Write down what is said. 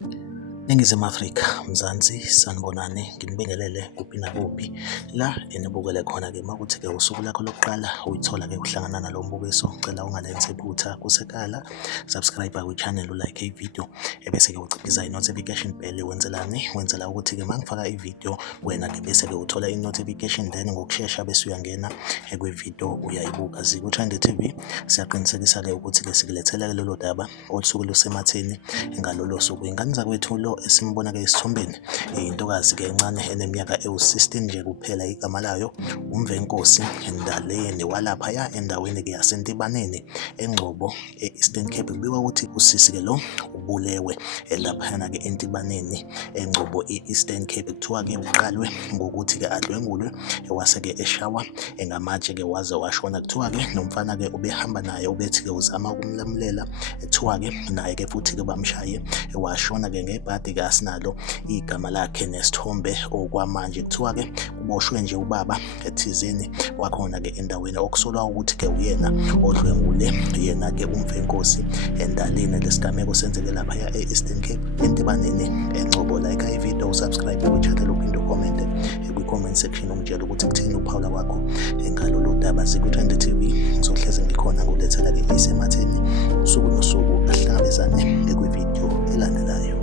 Ningizimu Afrika, Mzansi, sanibonani, nginibingelele kuphi nakuphi la enibukele khona-ke. Makuthi-ke usuku lakho lokuqala uyithola-ke uhlangana nalo mbukiso, cela ungalenzi iphutha kusekala, subscribe kwi-channel, ulike ividiyo, ebese-ke uciphiza i-notification bell. Wenzelani? Wenzela ukuthi-ke mangifaka ividiyo wena-ke bese-ke uthola i-notification, then ngokushesha bese uyangena kwividiyo uyayibuka. ZikuTrend TV siyaqinisekisa-ke ukuthi-ke sikulethela lolo daba olusuke lusematheni ngalolo suku. Ingane zakwethu lo esimbona-ke esithombeni intokazi-ke encane eneminyaka ewu-16 nje kuphela, igama layo uMvenkosi Ndaleni, walaphaya endaweni-ke yaseNtibaneni eNgcobo e-Eastern Cape. Kubikwa ukuthi usisi-ke lo ubulewe laphayana-ke eNtibaneni eNgcobo e-Eastern Cape. Kuthiwa-ke uqalwe ngokuthi-ke adlwengulwe, wase-ke eshawa ngamatshe-ke waze washona. Kuthiwa-ke nomfana-ke ubehamba naye, ubethi-ke uzama ukumlamulela, kuthiwa-ke naye-ke futhi-ke bamshaye washona-ke ngebhadi-ke asinalo igama lakhe nesithombe okwamanje. Kuthiwa-ke kuboshwe nje ubaba ethizeni wakhona-ke endaweni okusolwa ukuthi-ke uyena odlwengule yena-ke uMvenkosi Ndaleni. Lesigameko senzeke laphaya e-Eastern Cape eNtibaneni eNgcobo. Like ividiyo, usubscribe kwi-channel, uphinde ucommente kwi-comment section ungitshela ukuthi kuthini ukuphawula kwakho ngalolu daba. ZikuTrend TV ngizohlezi ngikhona ngulethela-ke isematheni usuku nosuku, ahlangabezane kwividiyo elandelayo.